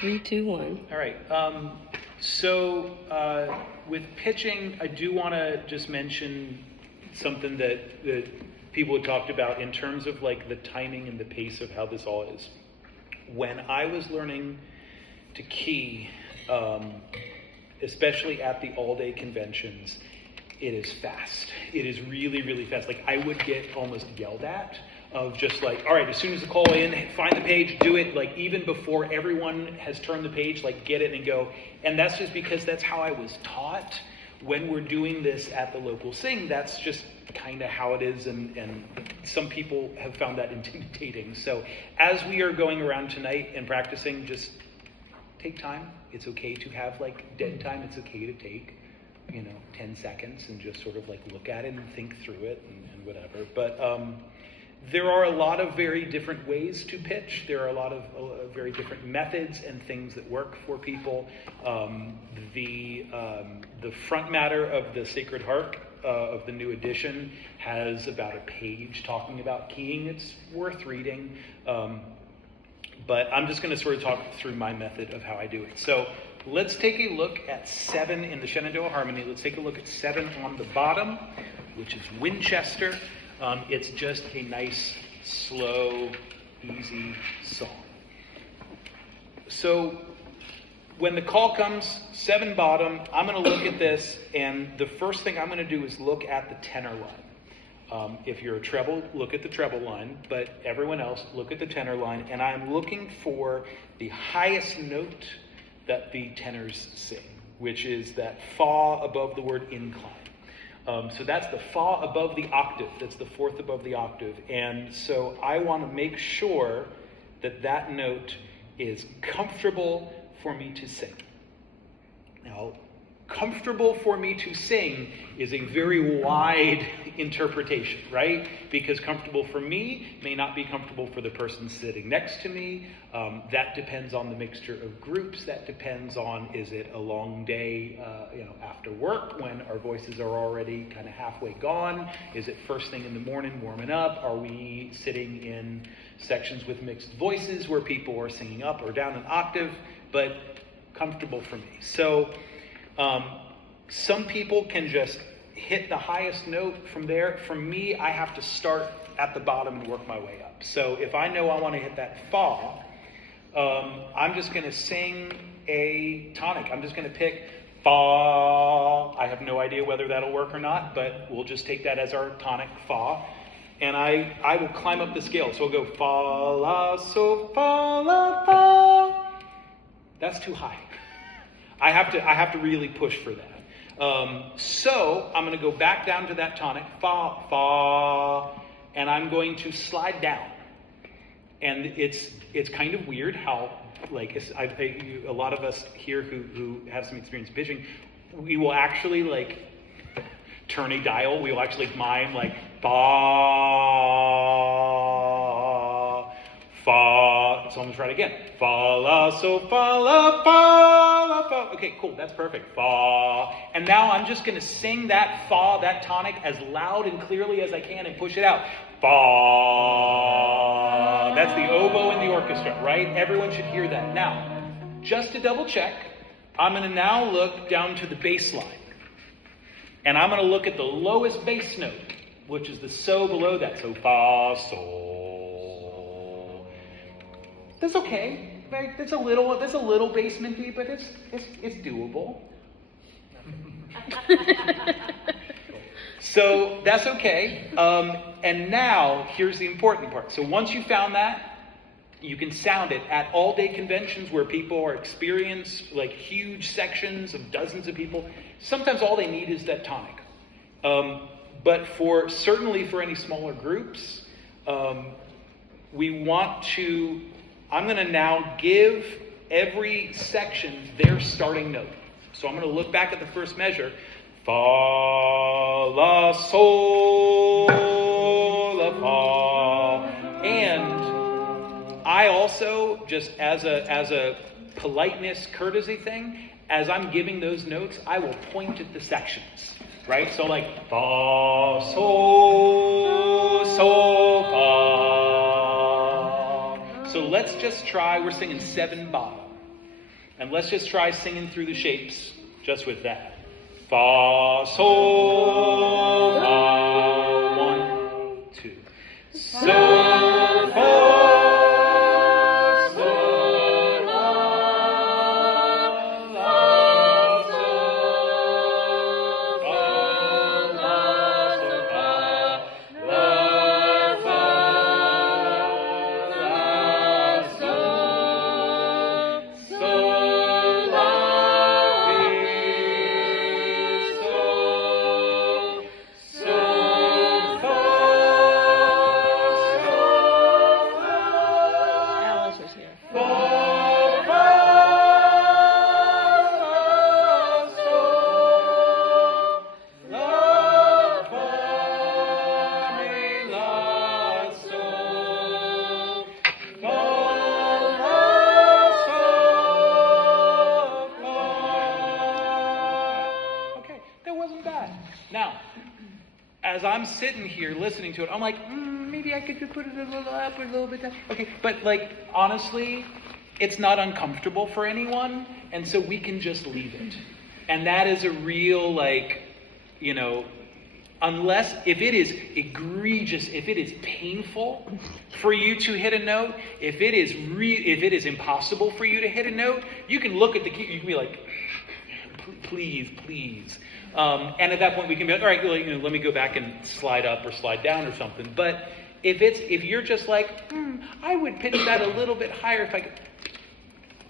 3, 2, 1. All right. So with pitching, I do want to just mention something that people had talked about in terms of like the timing and the pace of how this all is. When I was learning to key, especially at the all-day conventions, it is fast. It is really, really fast. Like I would get almost yelled at of just like, all right, as soon as the call in, find the page, do it, like even before everyone has turned the page, like get it and go. And that's just because that's how I was taught. When we're doing this at the local sing, that's just kind of how it is, and some people have found that intimidating. So as we are going around tonight and practicing, just take time. It's okay to have like dead time. It's okay to take 10 seconds and just sort of like look at it and think through it and whatever. But there are a lot of very different ways to pitch. There are a lot of very different methods and things that work for people. The front matter of the Sacred Harp of the new edition has about a page talking about keying. It's worth reading. But I'm just going to sort of talk through my method of how I do it. So let's take a look at 7 in the Shenandoah Harmony. Let's take a look at 7 on the bottom, which is Winchester. It's just a nice, slow, easy song. So when the call comes, 7 bottom, I'm going to look at this, and the first thing I'm going to do is look at the tenor line. If you're a treble, look at the treble line, but everyone else, look at the tenor line, and I'm looking for the highest note that the tenors sing, which is that fa above the word incline. So that's the fa above the octave. That's the 4th above the octave. And so I want to make sure that that note is comfortable for me to sing. Now, comfortable for me to sing is a very wide interpretation, right? Because comfortable for me may not be comfortable for the person sitting next to me. That depends on the mixture of groups. That depends on, is it a long day, after work when our voices are already kind of halfway gone? Is it first thing in the morning warming up? Are we sitting in sections with mixed voices where people are singing up or down an octave? But comfortable for me. So some people can just hit the highest note from there. For me, I have to start at the bottom and work my way up. So if I know I want to hit that fa, I'm just going to sing a tonic. I'm just going to pick fa. I have no idea whether that'll work or not, but we'll just take that as our tonic fa. And I will climb up the scale. So I'll go fa, la, so, fa, la, fa. That's too high. I have to really push for that. So I'm going to go back down to that tonic, fa, fa, and I'm going to slide down. And it's kind of weird how, like, a lot of us here who have some experience pitching, we will actually like turn a dial. We will actually mime like fa, fa. So I'm going to try it again. Fa, la, so, fa, la, fa, la, fa. Okay, cool. That's perfect. Fa. And now I'm just going to sing that fa, that tonic, as loud and clearly as I can and push it out. Fa. That's the oboe in the orchestra, right? Everyone should hear that. Now, just to double check, I'm going to now look down to the bass line. And I'm going to look at the lowest bass note, which is the so below that. So fa, so. That's okay. There's a little basementy, but it's doable. So that's okay. And now here's the important part. So once you found that, you can sound it at all-day conventions where people are experienced, like huge sections of dozens of people. Sometimes all they need is that tonic. But certainly for any smaller groups, we want to. I'm going to now give every section their starting note. So I'm going to look back at the first measure. Fa, la, sol, la, fa. And I also, just as a politeness, courtesy thing, as I'm giving those notes, I will point at the sections. Right? So like fa, sol, sol, fa. So let's just try, we're singing 7 bottom. And let's just try singing through the shapes just with that. Fa, sol, la, 1, 2. So, fa. Now, as I'm sitting here listening to it, I'm like, maybe I could put it a little up or a little bit down. Okay, but like, honestly, it's not uncomfortable for anyone, and so we can just leave it. And that is a real, like, you know, unless, if it is egregious, if it is painful for you to hit a note, if it is impossible for you to hit a note, you can look at the key, you can be like, please, please. And at that point we can be like, all right, you know, let me go back and slide up or slide down or something. But if you're just like, I would pitch that a little bit higher if I could,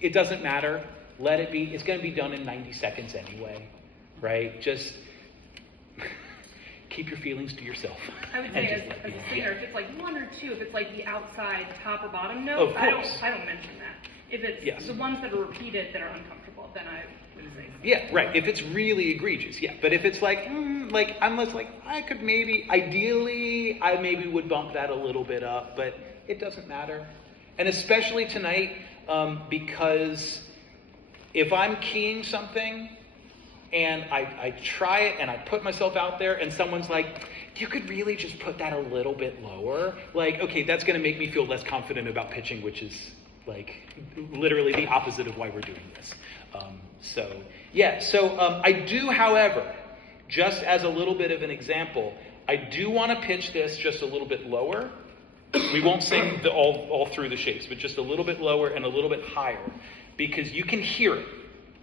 it doesn't matter. Let it be. It's going to be done in 90 seconds anyway, right? Just keep your feelings to yourself. I would say as a singer, if it's like 1 or 2, if it's like the outside top or bottom note, I don't mention that. If it's the ones that are repeated that are uncomfortable, then I would say something. Yeah, right. If it's really egregious, yeah. But if it's like, unless like I could ideally, I maybe would bump that a little bit up, but it doesn't matter. And especially tonight, because if I'm keying something and I try it and I put myself out there and someone's like, you could really just put that a little bit lower. Like, okay, that's going to make me feel less confident about pitching, which is like literally the opposite of why we're doing this. I do, however, just as a little bit of an example, I do want to pitch this just a little bit lower. We won't sing all through the shapes, but just a little bit lower and a little bit higher, because you can hear it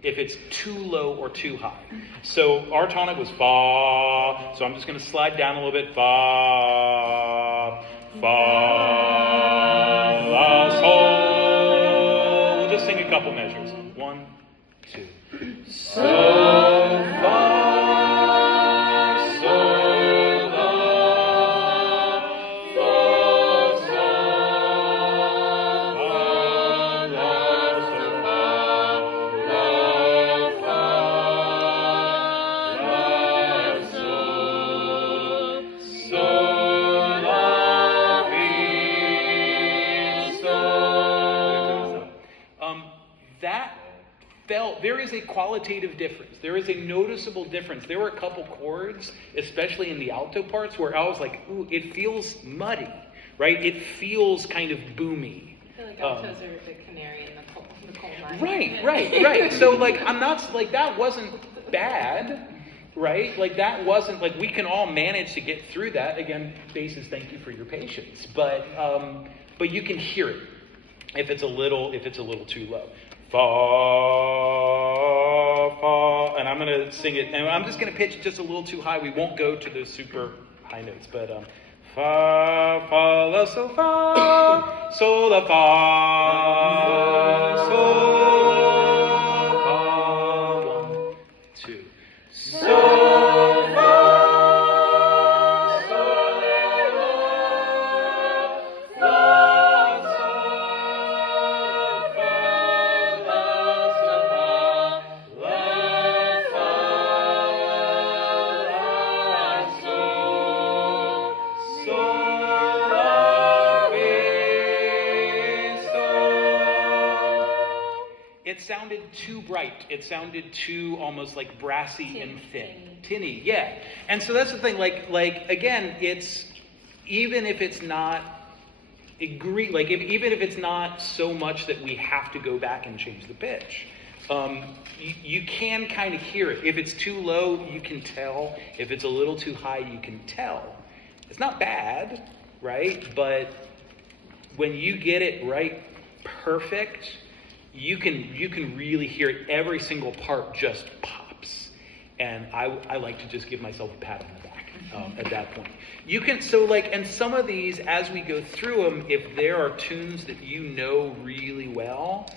if it's too low or too high. So our tonic was fa, so I'm just going to slide down a little bit. Fa, fa, la, sol. We'll just sing a couple measures. 1, 2. So, fa. There is a qualitative difference. There is a noticeable difference. There were a couple chords, especially in the alto parts, where I was like, ooh, it feels muddy, right? It feels kind of boomy. I feel like altos are the canary in the coal mine. Right. So like, I'm not, like, that wasn't bad, right? Like, that wasn't, like, we can all manage to get through that. Again, basses, thank you for your patience. But you can hear it if it's a little too low. Fa, fa, and I'm going to sing it, and I'm just going to pitch just a little too high. We won't go to those super high notes, but fa, fa, la, so, fa, so, la, fa, so, fa, 1, 2, so. It sounded too bright. It sounded too almost like brassy and thin. Tinny, yeah. And so that's the thing, like again, it's, even if it's not even if it's not so much that we have to go back and change the pitch. you can kind of hear it. If it's too low, you can tell. If it's a little too high, you can tell. It's not bad, right? But when you get it right perfect, you can really hear it. Every single part just pops. And I like to just give myself a pat on the back at that point. You can, and some of these, as we go through them, if there are tunes that you know really well,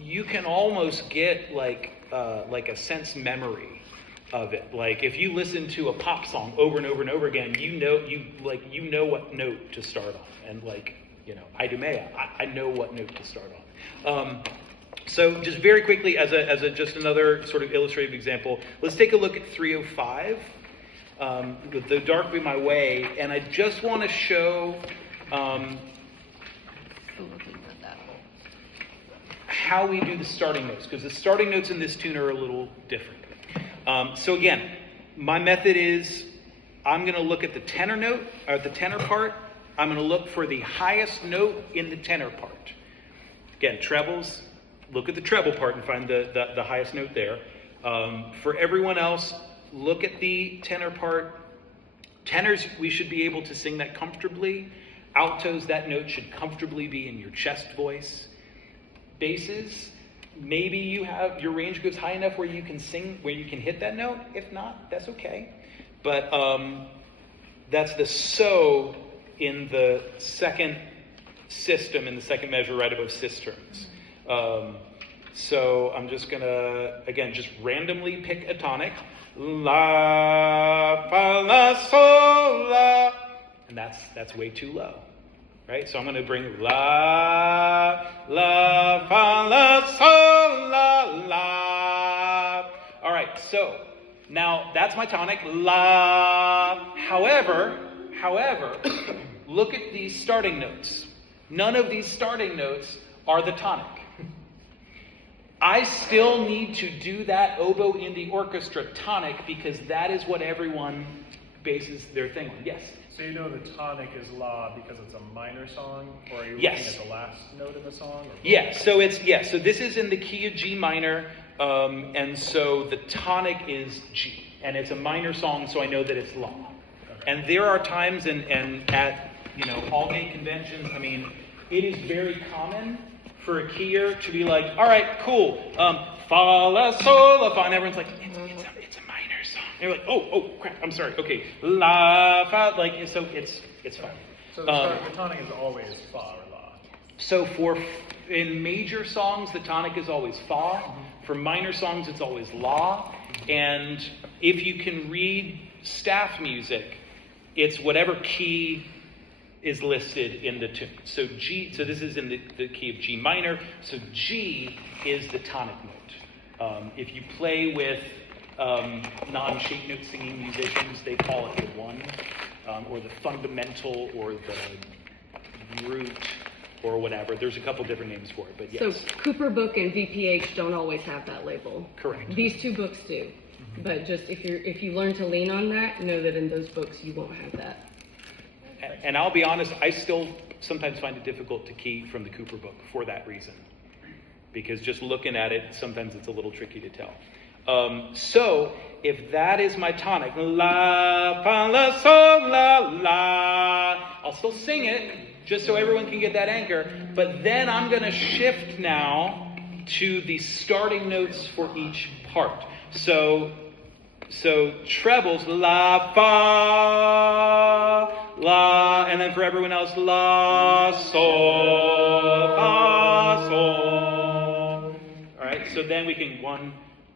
you can almost get like a sense memory of it. Like if you listen to a pop song over and over and over again, you know what note to start on. And Idumea, I know what note to start on. So just very quickly, as just another sort of illustrative example, let's take a look at 305. With "Though Dark Be My Way," and I just want to show how we do the starting notes, because the starting notes in this tune are a little different. So again, my method is I'm going to look at the tenor note, or the tenor part. I'm going to look for the highest note in the tenor part. Again, trebles, look at the treble part and find the highest note there. For everyone else, look at the tenor part. Tenors, we should be able to sing that comfortably. Altos, that note should comfortably be in your chest voice. Basses, maybe your range goes high enough where you can sing, where you can hit that note. If not, that's okay. But that's the so in the second system, in the second measure right above cis terms. So I'm just gonna, again, just randomly pick a tonic. La, fa, la, sol, la. And that's way too low, right? So I'm gonna bring la, la, fa, la, sol, la, la. All right, so now that's my tonic, la. However, look at these starting notes. None of these starting notes are the tonic. I still need to do that oboe in the orchestra tonic because that is what everyone bases their thing on. Yes? So you know the tonic is La because it's a minor song? Or are you Yes. looking at the last note of the song? Or Yeah, so so this is in the key of G minor, and so the tonic is G. And it's a minor song, so I know that it's La. Okay. And there are times and at all-day conventions, I mean, it is very common for a keyer to be like, all right, cool, fa, la, sol, la, fa, and everyone's like, it's a minor song. And you're like, oh, crap, I'm sorry, okay, la, fa, so it's fine. So the tonic is always Fa or La? So in major songs, the tonic is always Fa. For minor songs, it's always La. And if you can read staff music, it's whatever key is listed in the tune. So G, so this is in the key of G minor. So G is the tonic note. If you play with non-shape note singing musicians, they call it the one, or the fundamental, or the root, or whatever. There's a couple different names for it, but yes. So Cooper Book and VPH don't always have that label. Correct. These two books do. But just if you learn to lean on that, know that in those books you won't have that. And I'll be honest, I still sometimes find it difficult to key from the Cooper book for that reason. Because just looking at it, sometimes it's a little tricky to tell. So, if that is my tonic, la, fa, la, sol, la, la, I'll still sing it, just so everyone can get that anchor, but then I'm going to shift now to the starting notes for each part. So trebles, la, fa, la, and then for everyone else, la, sol, fa, sol. All right, so then we can 1,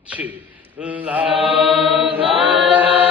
2, la, la, la.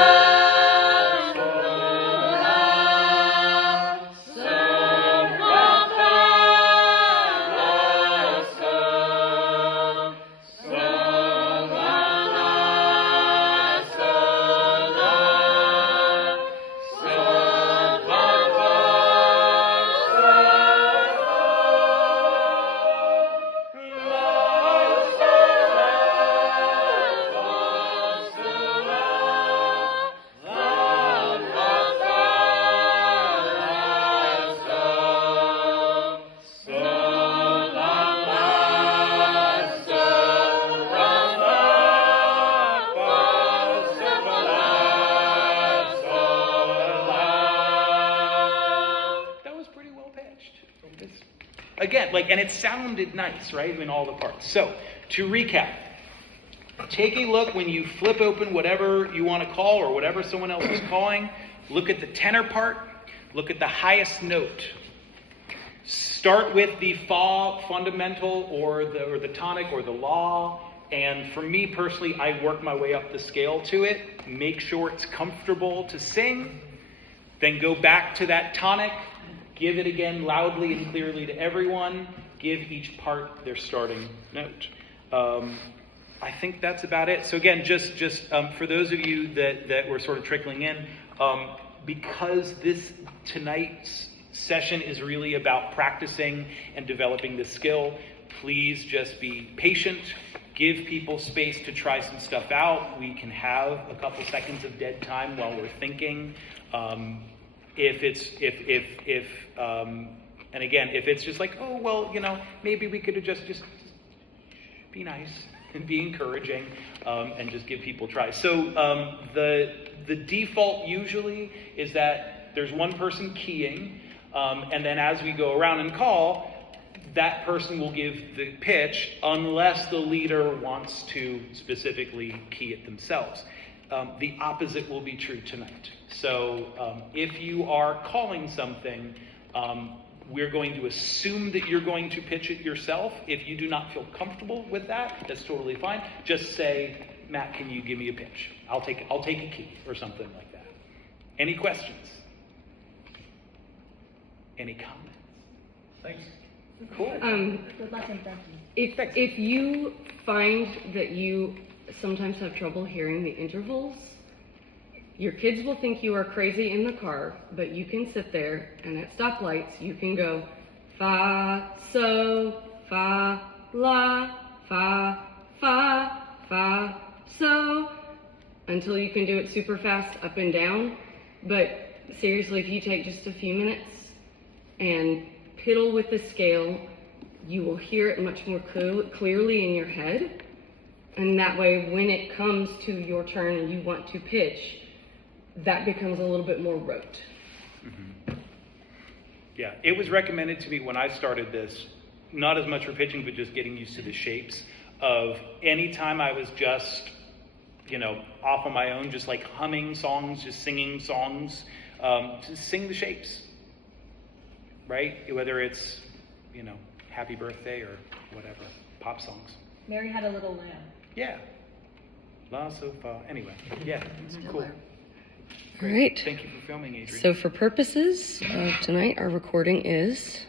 and it sounded nice, right, in all the parts. So, to recap, take a look when you flip open whatever you want to call or whatever someone else is calling. Look at the tenor part. Look at the highest note. Start with the fa fundamental or the tonic or the la. And for me personally, I work my way up the scale to it. Make sure it's comfortable to sing. Then go back to that tonic. Give it again loudly and clearly to everyone. Give each part their starting note. I think that's about it. So again, just for those of you that were sort of trickling in, because tonight's session is really about practicing and developing the skill, please just be patient. Give people space to try some stuff out. We can have a couple seconds of dead time while we're thinking. If it's just like, oh, well, maybe we could have just be nice and be encouraging, and just give people tries. So the default usually is that there's one person keying, and then as we go around and call, that person will give the pitch unless the leader wants to specifically key it themselves. The opposite will be true tonight. So if you are calling something, we're going to assume that you're going to pitch it yourself. If you do not feel comfortable with that, that's totally fine. Just say, Matt, can you give me a pitch? I'll take a key or something like that. Any questions? Any comments? Thanks. Cool. If you find that you sometimes have trouble hearing the intervals, your kids will think you are crazy in the car, but you can sit there and at stoplights you can go fa, so, fa, la, fa, fa, fa, so, until you can do it super fast up and down. But seriously, if you take just a few minutes and piddle with the scale, you will hear it much more clearly in your head. And that way, when it comes to your turn and you want to pitch, that becomes a little bit more rote. Mm-hmm. Yeah, it was recommended to me when I started this, not as much for pitching, but just getting used to the shapes of any time I was just, off on my own, just like humming songs, just singing songs, to sing the shapes, right? Whether it's, Happy Birthday or whatever, pop songs. Mary Had a Little Lamb. Yeah. La, so, fa. Anyway, yeah, it's cool. All right. Thank you for filming, Adrian. So for purposes of tonight, our recording is